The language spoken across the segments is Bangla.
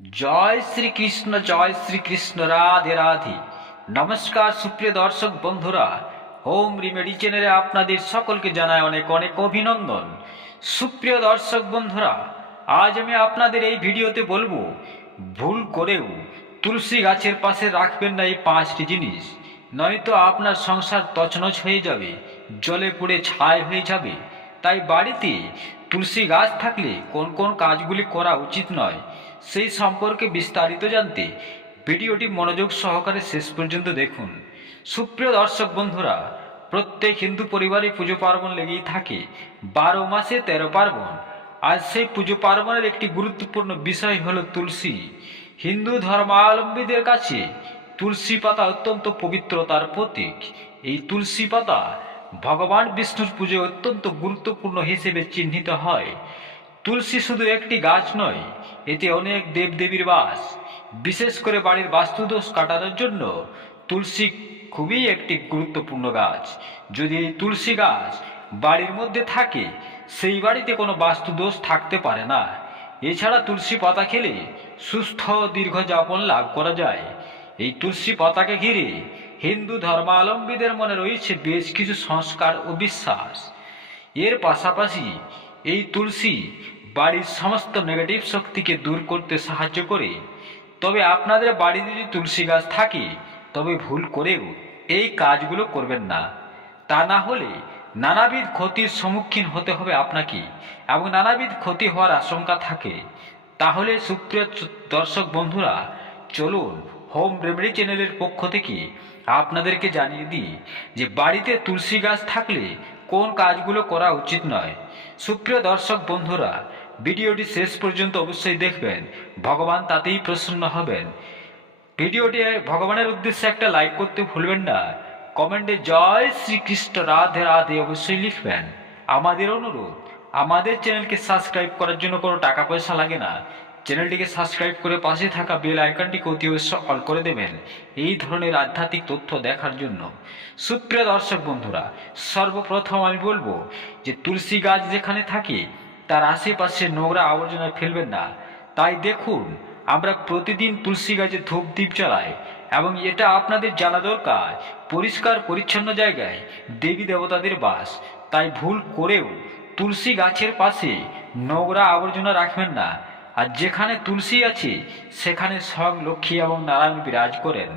জয় শ্রীকৃষ্ণ জয় শ্রীকৃষ্ণ রাধে রাধে। নমস্কার সুপ্রিয় দর্শক বন্ধুরা, হোম রিমেডি চ্যানেলে আপনাদের সকলকে জানায় অনেক অনেক অভিনন্দন। সুপ্রিয় দর্শক বন্ধুরা, আজ আমি আপনাদের এই ভিডিওতে বলব, ভুল করেও তুলসী গাছের পাশে রাখবেন না এই পাঁচটি জিনিস, নয়তো আপনার সংসার তছনছ হয়ে যাবে, জলে পুড়ে ছাই হয়ে যাবে। তাই বাড়িতে তুলসী গাছ থাকলে কোন কোন কাজগুলি করা উচিত নয়, সেই সম্পর্কে বিস্তারিত জানতে ভিডিওটি মনোযোগ সহকারে শেষ পর্যন্ত দেখুন। সুপ্রিয় দর্শক বন্ধুরা, প্রত্যেক হিন্দু পরিবারে পুজো পার্বণ লেগেই থাকে। বারো মাসে তেরো পার্বণ। আজ সেই পুজো পার্বণের একটি গুরুত্বপূর্ণ বিষয় হলো তুলসী। হিন্দু ধর্মাবলম্বীদের কাছে তুলসী পাতা অত্যন্ত পবিত্রতার প্রতীক। এই তুলসী পাতা ভগবান বিষ্ণুর পুজোয় অত্যন্ত গুরুত্বপূর্ণ হিসেবে চিহ্নিত হয়। তুলসী শুধু একটি গাছ নয়, এতে অনেক দেবদেবীর বাস। বিশেষ করে বাড়ির বাস্তুদোষ কাটানোর জন্য তুলসী খুবই একটি গুরুত্বপূর্ণ গাছ। যদি তুলসী গাছ বাড়ির মধ্যে থাকে, সেই বাড়িতে কোনো বাস্তুদোষ থাকতে পারে না। এছাড়া তুলসী পাতা খেলে সুস্থ দীর্ঘ যাপন লাভ করা যায়। এই তুলসী পাতাকে ঘিরে হিন্দু ধর্মাবলম্বীদের মনে রয়েছে বেশ কিছু সংস্কার ও বিশ্বাস। এর পাশাপাশি এই তুলসী বাড়ির সমস্ত নেগেটিভ শক্তিকে দূর করতে সাহায্য করে। তবে আপনাদের বাড়িতে যদি তুলসী গাছ থাকে, তবে ভুল করেও এই কাজগুলো করবেন না। তা না হলে নানাবিধ ক্ষতির সম্মুখীন হতে হবে আপনাকে এবং নানাবিধ ক্ষতি হওয়ার আশঙ্কা থাকে। তাহলে সুপ্রিয় দর্শক বন্ধুরা, চলুন হোম রেমেডি চ্যানেলের পক্ষ থেকে আপনাদেরকে জানিয়ে দিই যে বাড়িতে তুলসী গাছ থাকলে কোন কাজগুলো করা উচিত নয়। সুপ্রিয় দর্শক বন্ধুরা, ভিডিওটি শেষ পর্যন্ত অবশ্যই দেখবেন। ভগবান তাতেই প্রসন্ন হবেন। ভিডিওটি ভগবানের উদ্দেশ্যে একটা লাইক করতে ভুলবেন না। কমেন্টে জয় শ্রীকৃষ্ণ রাধে রাধে অবশ্যই লিখবেন। আমাদের অনুরোধ, আমাদের চ্যানেলকে সাবস্ক্রাইব করার জন্য কোনো টাকা পয়সা লাগে না। চ্যানেলটিকে সাবস্ক্রাইব করে পাশে থাকা বেল আইকনটিকে অতি অবশ্য অল করে দেবেন। এই ধরনের আধ্যাত্মিক তথ্য দেখার জন্য। সুপ্রিয় দর্শক বন্ধুরা, সর্বপ্রথম আমি বলব যে তুলসী গাছ যেখানে থাকে, তার আশেপাশে নোংরা আবর্জনা ফেলবেন না। তাই দেখুন, আমরা প্রতিদিন তুলসী গাছে ধূপ দ্বীপ জ্বালাই এবং এটা আপনাদের জানা দরকার, পরিষ্কার পরিচ্ছন্ন জায়গায় দেবী দেবতাদের বাস। তাই ভুল করেও তুলসী গাছের পাশে নোংরা আবর্জনা রাখবেন না। আর যেখানে তুলসী আছে, সেখানে স্বয়ং লক্ষ্মী এবং নারায়ণ বিরাজ করেন।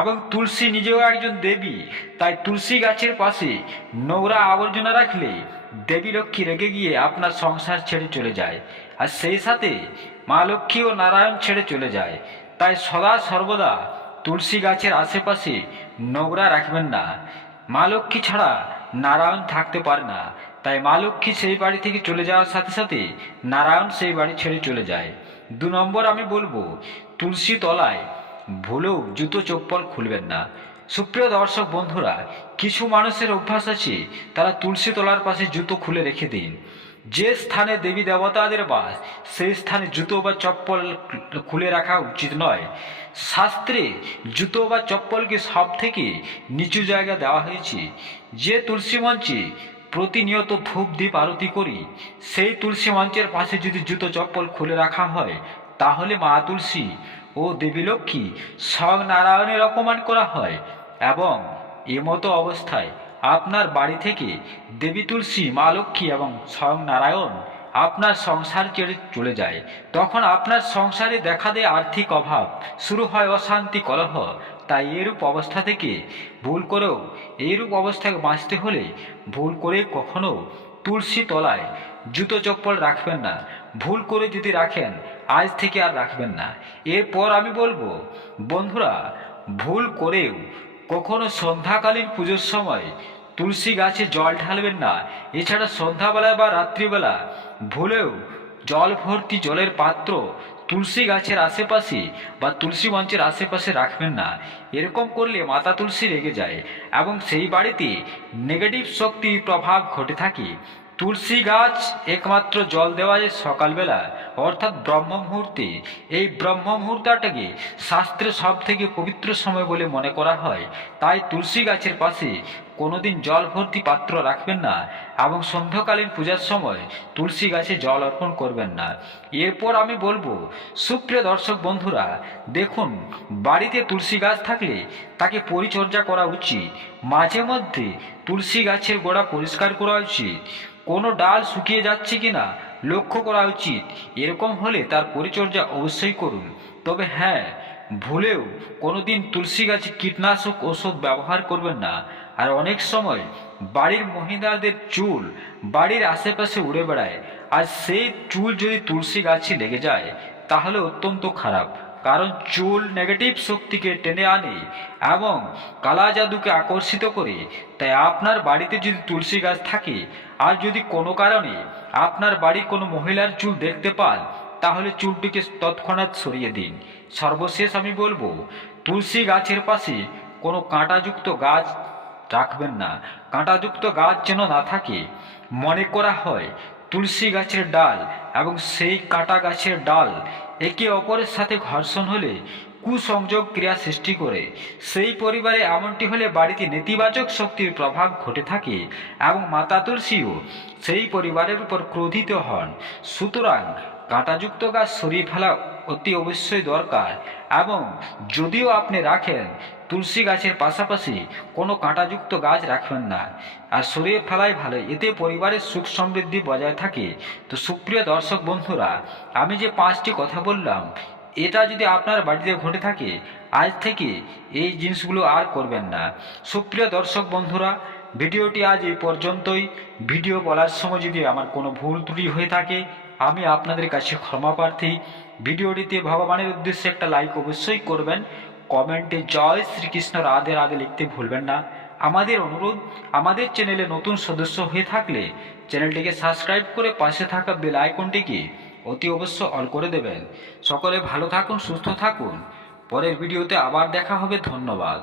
এবং তুলসী নিজেও একজন দেবী, তাই তুলসী গাছের পাশে নোংরা আবর্জনা রাখলে দেবী লক্ষ্মী রেগে গিয়ে আপনার সংসার ছেড়ে চলে যায়। আর সেই সাথে মা লক্ষ্মী ও নারায়ণ ছেড়ে চলে যায়। তাই সদা সর্বদা তুলসী গাছের আশেপাশে নোংরা রাখবেন না। মা লক্ষ্মী ছাড়া নারায়ণ থাকতে পারে না। তাই মা লক্ষ্মী সেই বাড়ি থেকে চলে যাওয়ার সাথে সাথে নারায়ণ সেই বাড়ি ছেড়ে চলে যায়। দু নম্বর আমি বলব, তুলসী তলায় ভুলেও জুতো চপ্পল খুলবেন না। সুপ্রিয় দর্শক বন্ধুরা, কিছু মানুষের অভ্যাস আছে, তারা তুলসী তলার পাশে জুতো খুলে রেখে দিন। যে স্থানে দেবী দেবতাদের বাস, সেই স্থানে জুতো বা চপ্পল খুলে রাখা উচিত নয়। শাস্ত্রে জুতো বা চপ্পলকে সব থেকে নিচু জায়গা দেওয়া হয়েছে। যে তুলসী মঞ্চে প্রতিনিয়ত ধূপ দ্বীপ আরতি করি। সেই তুলসী মঞ্চের পাশে যদি জুতো চপ্পল খুলে রাখা হয়, তাহলে মা তুলসী ও দেবী লক্ষ্মী স্বয়ং নারায়ণের অপমান করা হয় এবং এমতো অবস্থায় আপনার বাড়ি থেকে দেবী তুলসী, মা লক্ষ্মী এবং স্বয়ং নারায়ণ আপনার সংসার ছেড়ে চলে যায়। তখন আপনার সংসারে দেখা দেয় আর্থিক অভাব, শুরু হয় অশান্তি, কলহ। তাই এরূপ অবস্থা থেকে ভুল করেও, এরূপ অবস্থায় বাঁচতে হলে ভুল করে কখনো তুলসী তলায় জুতো চপ্পল রাখবেন না। ভুল করে যদি রাখেন, আজ থেকে আর রাখবেন না। এরপর আমি বলব, বন্ধুরা, ভুল করেও কখনো সন্ধ্যাকালীন পুজোর সময় তুলসী গাছে জল ঢালবেন না। এছাড়া সন্ধ্যাবেলা বা রাত্রিবেলা ভুলেও জল ভর্তি জলের পাত্র তুলসী গাছের আশেপাশে বা তুলসী মঞ্চের আশেপাশে রাখবেন না। এরকম করলে মাতা তুলসী রেগে যায় এবং সেই বাড়িতে নেগেটিভ শক্তির প্রভাব ঘটে থাকে। তুলসী গাছ একমাত্র জল দেওয়া যায় সকালবেলা, অর্থাৎ ব্রহ্ম মুহূর্তে এই ব্রহ্ম মুহূর্তটাকে শাস্ত্রে সব থেকে পবিত্র সময় বলে মনে করা হয়। তাই তুলসী গাছের পাশে কোনোদিন জল ভর্তি পাত্র রাখবেন না এবং সন্ধ্যাকালীন পূজার সময় তুলসী গাছে জল অর্পণ করবেন না। এরপর আমি বলব, সুপ্রিয় দর্শক বন্ধুরা, দেখুন, বাড়িতে তুলসী গাছ থাকলে তাকে পরিচর্যা করা উচিত। মাঝে মধ্যে তুলসী গাছের গোড়া পরিষ্কার করা উচিত। কোনো ডাল শুকিয়ে যাচ্ছে কিনা লক্ষ্য করা উচিত। এরকম হলে তার পরিচর্যা অবশ্যই করুন। তবে হ্যাঁ ভুলেও কোনোদিন তুলসী গাছে কীটনাশক ওষুধ ব্যবহার করবেন না। আর অনেক সময় বাড়ির মহিলাদের চুল বাড়ির আশেপাশে উড়ে বেড়ায়। আর সেই চুল যদি তুলসী গাছে লেগে যায়, তাহলে অত্যন্ত খারাপ। কারণ চুল নেগেটিভ শক্তিকে টেনে আনে এবং কালা জাদুকে আকর্ষিত করে। তাই আপনার বাড়িতে যদি তুলসী গাছ থাকে, আর যদি কোনো কারণে আপনার বাড়ির কোনো মহিলার চুল দেখতে পান, তাহলে চুলটিকে তৎক্ষণাৎ সরিয়ে দিন। সর্বশেষ আমি বলব, তুলসী গাছের পাশে কোনো কাঁটাযুক্ত গাছ রাখবেন না। কাঁটাযুক্ত গাছ যেন না থাকে, মনে করা হয় তুলসী গাছের ডাল এবং সেই কাঁটা গাছের ডাল একে অপরের সাথে ঘর্ষণ হলে কুসংযোগ ক্রিয়া সৃষ্টি করে। সেই পরিবারে এমনটি হলে বাড়িতে নেতিবাচক শক্তির প্রভাব ঘটে থাকে এবং মাতা তুলসীও সেই পরিবারের উপর ক্রোধিত হন। সুতরাং কাঁটাযুক্ত গাছ সরিয়ে ফেলা অতি অবশ্যই দরকার এবং যদিও আপনি রাখেন তুলসী গাছের পাশাপাশি কোনো কাঁটাযুক্ত গাছ রাখবেন না। আর সরিয়ে ফেলাই ভালো, এতে পরিবারের সুখ সমৃদ্ধি বজায় থাকে। তো সুপ্রিয় দর্শক বন্ধুরা, আমি যে পাঁচটি কথা বললাম, এটা যদি আপনার বাড়িতে ঘটে থাকে, আজ থেকে এই জিনিসগুলো আর করবেন না। সুপ্রিয় দর্শক বন্ধুরা, ভিডিওটি আজ এই পর্যন্তই। ভিডিও বলার সময় যদি আমার কোনো ভুল ত্রুটি হয়ে থাকে, আমি আপনাদের কাছে ক্ষমা প্রার্থী। ভিডিওটিতে ভগবানের উদ্দেশ্যে একটা লাইক অবশ্যই করবেন। কমেন্টে জয় শ্রীকৃষ্ণ রাধে রাধে লিখতে ভুলবেন না। আমাদের অনুরোধ, আমাদের চ্যানেলে নতুন সদস্য হয়ে থাকলে চ্যানেলটিকে সাবস্ক্রাইব করে পাশে থাকা বেল আইকনটিকে অতি অবশ্য অল করে দেবেন। সকলে ভালো থাকুন, সুস্থ থাকুন। পরের ভিডিওতে আবার দেখা হবে, ধন্যবাদ।